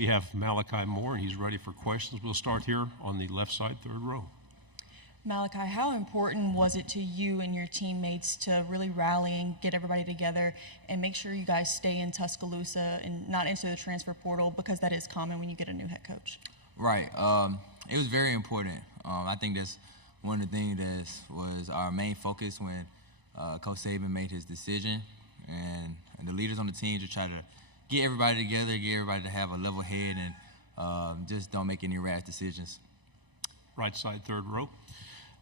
We have Malachi Moore, and he's ready for questions. We'll start here on the left side, third row. Malachi, how important was it to you and your teammates to really rally and get everybody together and make sure you guys stay in Tuscaloosa and not into the transfer portal, because that is common when you get a new head coach? Right. It was very important. I think that's one of the things that was our main focus when Coach Saban made his decision, and the leaders on the team to try to get everybody together, get everybody to have a level head, and just don't make any rash decisions. Right side, third row.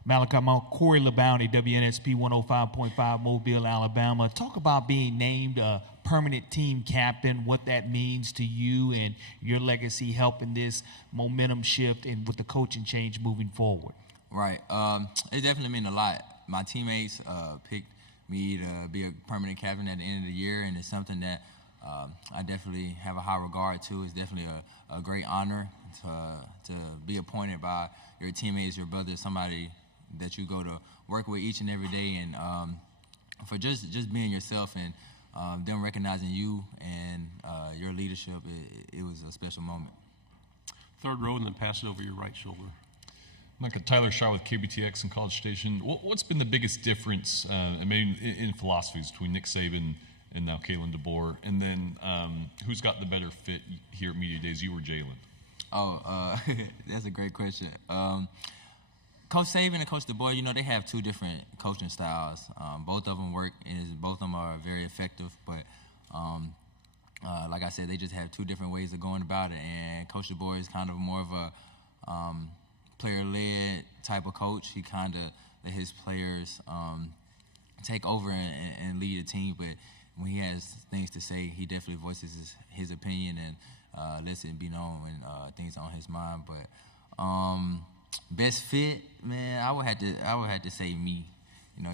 Malachi Moore, Corey LeBounty, WNSP 105.5, Mobile, Alabama. Talk about being named a permanent team captain, what that means to you and your legacy helping this momentum shift and with the coaching change moving forward. Right. It definitely meant a lot. My teammates picked me to be a permanent captain at the end of the year, and it's something that I definitely have a high regard to. It's definitely a great honor to be appointed by your teammates, your brothers, somebody that you go to work with each and every day, and for just being yourself and them recognizing you and your leadership, it was a special moment. Third row, and then pass it over your right shoulder. Micah, Tyler Shaw with KBTX and College Station. What's been the biggest difference, in philosophies between Nick Saban and now Kalen DeBoer? And then who's got the better fit here at Media Days, you or Jalen? Oh, that's a great question. Coach Saban and Coach DeBoer, they have two different coaching styles. Both of them work, and both of them are very effective. But like I said, they just have two different ways of going about it. And Coach DeBoer is kind of more of a player-led type of coach. He kind of let his players take over and lead a team. But when he has things to say, he definitely voices his opinion and lets it be known when things are on his mind. But best fit, man, I would have to say me.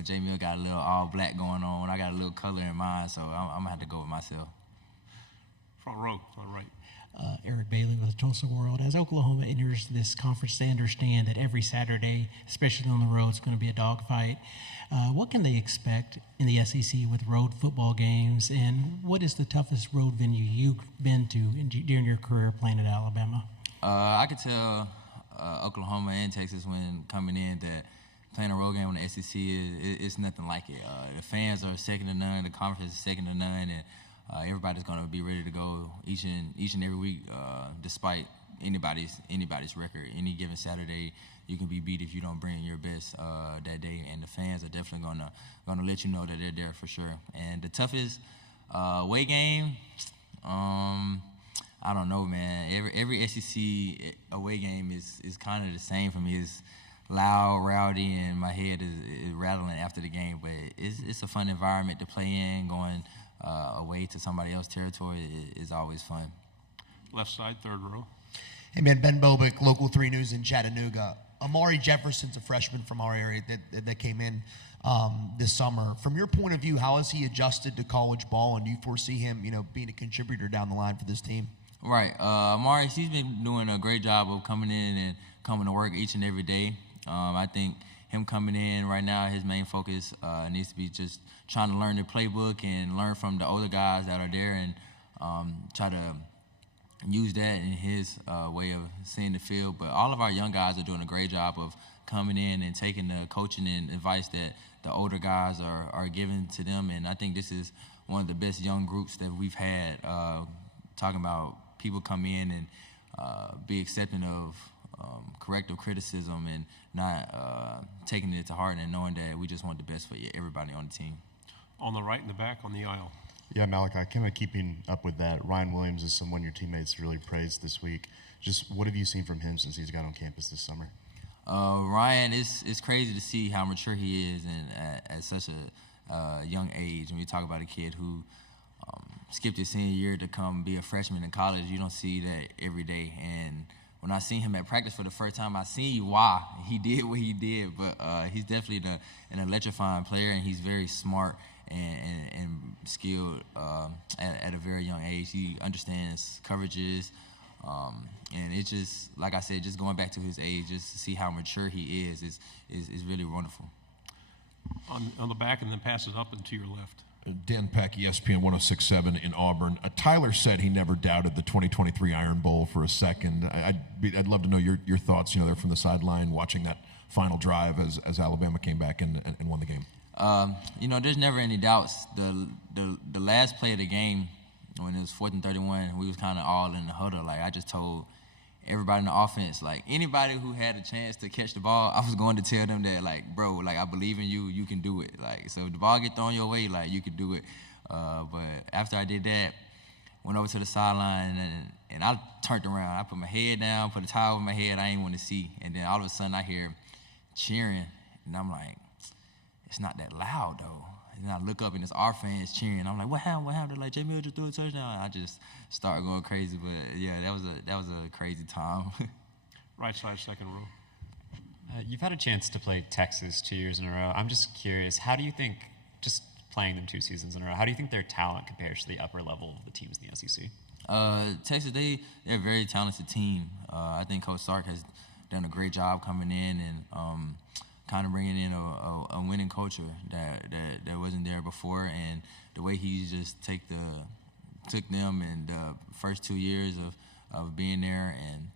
J Mill got a little all black going on. I got a little color in mine, so I'm gonna have to go with myself. Front row, all right. Eric Bailey with Tulsa World. As Oklahoma enters this conference, they understand that every Saturday, especially on the road, is going to be a dogfight. What can they expect in the SEC with road football games, and what is the toughest road venue you've been to during your career playing at Alabama? I could tell Oklahoma and Texas when coming in that playing a road game on the SEC is nothing like it. The fans are second to none, the conference is second to none, and everybody's going to be ready to go each and every week, despite anybody's record. Any given Saturday, you can be beat if you don't bring your best that day, and the fans are definitely going to let you know that they're there for sure. And the toughest away game, I don't know, man. Every SEC away game is kind of the same for me. It's loud, rowdy, and my head is rattling after the game. But it's a fun environment to play in. Going away to somebody else's territory is always fun. Left side, third row. Hey, man, Ben Bobick, Local 3 News in Chattanooga. Amari Jefferson's a freshman from our area that came in this summer. From your point of view, how has he adjusted to college ball, and do you foresee him, being a contributor down the line for this team? Right. Amari, he's been doing a great job of coming in and coming to work each and every day. I think him coming in right now, his main focus needs to be just trying to learn the playbook and learn from the older guys that are there, and try to use that in his way of seeing the field. But all of our young guys are doing a great job of coming in and taking the coaching and advice that the older guys are giving to them. And I think this is one of the best young groups that we've had, talking about people come in and be accepting of corrective criticism and not taking it to heart, and knowing that we just want the best for everybody on the team. On the right in the back, on the aisle. Yeah, Malachi, kind of keeping up with that, Ryan Williams is someone your teammates really praised this week. Just what have you seen from him since he's got on campus this summer? Ryan, it's crazy to see how mature he is and at such a young age. When you talk about a kid who skipped his senior year to come be a freshman in college, you don't see that every day. And when I seen him at practice for the first time, I seen why he did what he did. But he's definitely an electrifying player, and he's very smart and skilled at a very young age. He understands coverages, and it's just, like I said, just going back to his age, just to see how mature he is really wonderful. On the back, and then pass it up and to your left. Dan Peck, ESPN 106.7 in Auburn. Tyler said he never doubted the 2023 Iron Bowl for a second. I'd love to know your thoughts. They're from the sideline watching that final drive as Alabama came back and won the game. There's never any doubts. The last play of the game, when it was 4th and 31, we was kind of all in the huddle. Like, I just told everybody in the offense, like, anybody who had a chance to catch the ball, I was going to tell them that, like, bro, like, I believe in you. You can do it. Like, so if the ball get thrown your way, like, you can do it. But after I did that, went over to the sideline, and I turned around. I put my head down, put a towel over my head. I didn't want to see. And then all of a sudden, I hear cheering, and I'm like, it's not that loud, though. And I look up, and it's our fans cheering. I'm like, what happened? What happened? Like, J. Mill just threw a touchdown. I just started going crazy. But, yeah, that was a crazy time. Right side, second row. You've had a chance to play Texas 2 years in a row. I'm just curious, how do you think, just playing them 2 seasons in a row, how do you think their talent compares to the upper level of the teams in the SEC? Texas, they're a very talented team. I think Coach Sark has done a great job coming in and kind of bringing in a winning culture that wasn't there before, and the way he just took them in the first 2 years of being there. And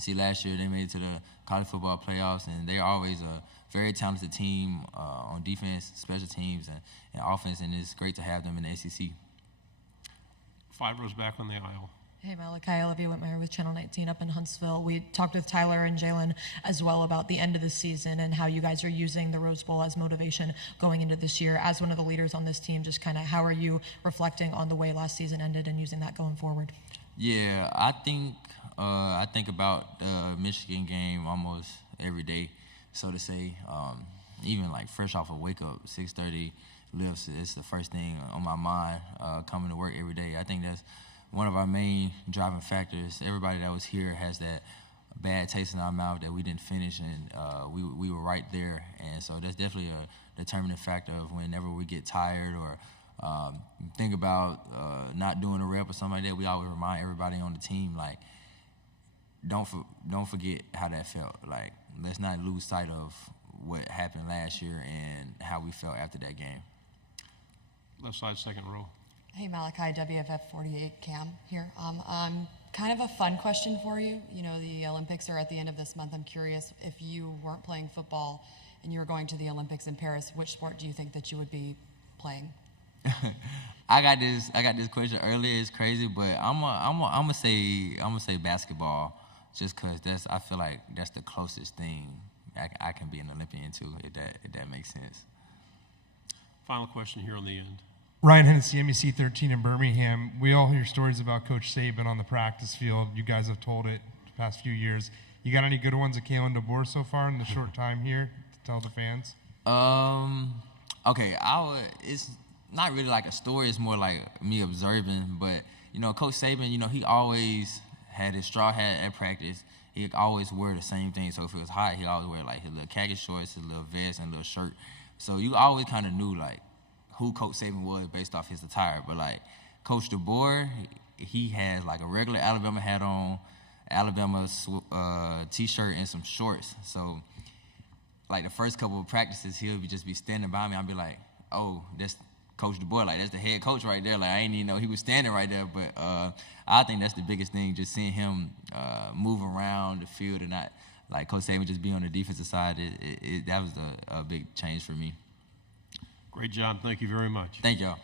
see, last year they made it to the college football playoffs, and they're always a very talented team on defense, special teams, and offense, and it's great to have them in the SEC. 5 rows back on the aisle. Hey, Malachi, Olivia Whitmire with Channel 19 up in Huntsville. We talked with Tyler and Jalen as well about the end of the season and how you guys are using the Rose Bowl as motivation going into this year. As one of the leaders on this team, just kind of how are you reflecting on the way last season ended and using that going forward? Yeah, I think about the Michigan game almost every day, so to say. Even like fresh off a wake up, 6:30 lifts, it's the first thing on my mind coming to work every day. I think that's one of our main driving factors. Everybody that was here has that bad taste in our mouth that we didn't finish, and we were right there. And so that's definitely a determining factor of whenever we get tired or think about not doing a rep or something like that, we always remind everybody on the team, like, don't forget how that felt. Like, let's not lose sight of what happened last year and how we felt after that game. Left side, second row. Hey, Malachi, WFF 48 Cam here. Kind of a fun question for you. The Olympics are at the end of this month. I'm curious, if you weren't playing football and you were going to the Olympics in Paris, which sport do you think that you would be playing? I got this question earlier. It's crazy, but I'm gonna say basketball, just because I feel like that's the closest thing I can be an Olympian to, if that makes sense. Final question here on the end. Ryan Hennessy, MEC 13 in Birmingham. We all hear stories about Coach Saban on the practice field. You guys have told it the past few years. You got any good ones at Kalen DeBoer so far in the short time here to tell the fans? Okay, it's not really like a story. It's more like me observing. But, Coach Saban, he always had his straw hat at practice. He always wear the same thing. So if it was hot, he always wear like his little khaki shorts, his little vest, and a little shirt. So you always kind of knew like who Coach Saban was based off his attire. But like Coach DeBoer, he has like a regular Alabama hat on, Alabama t-shirt, and some shorts. So like the first couple of practices, he'll just be standing by me. I'll be like, oh, that's Coach DeBoer, like that's the head coach right there. Like I didn't even know he was standing right there. But I think that's the biggest thing, just seeing him move around the field and not like Coach Saban just be on the defensive side. That was a big change for me. Great job. Thank you very much. Thank y'all.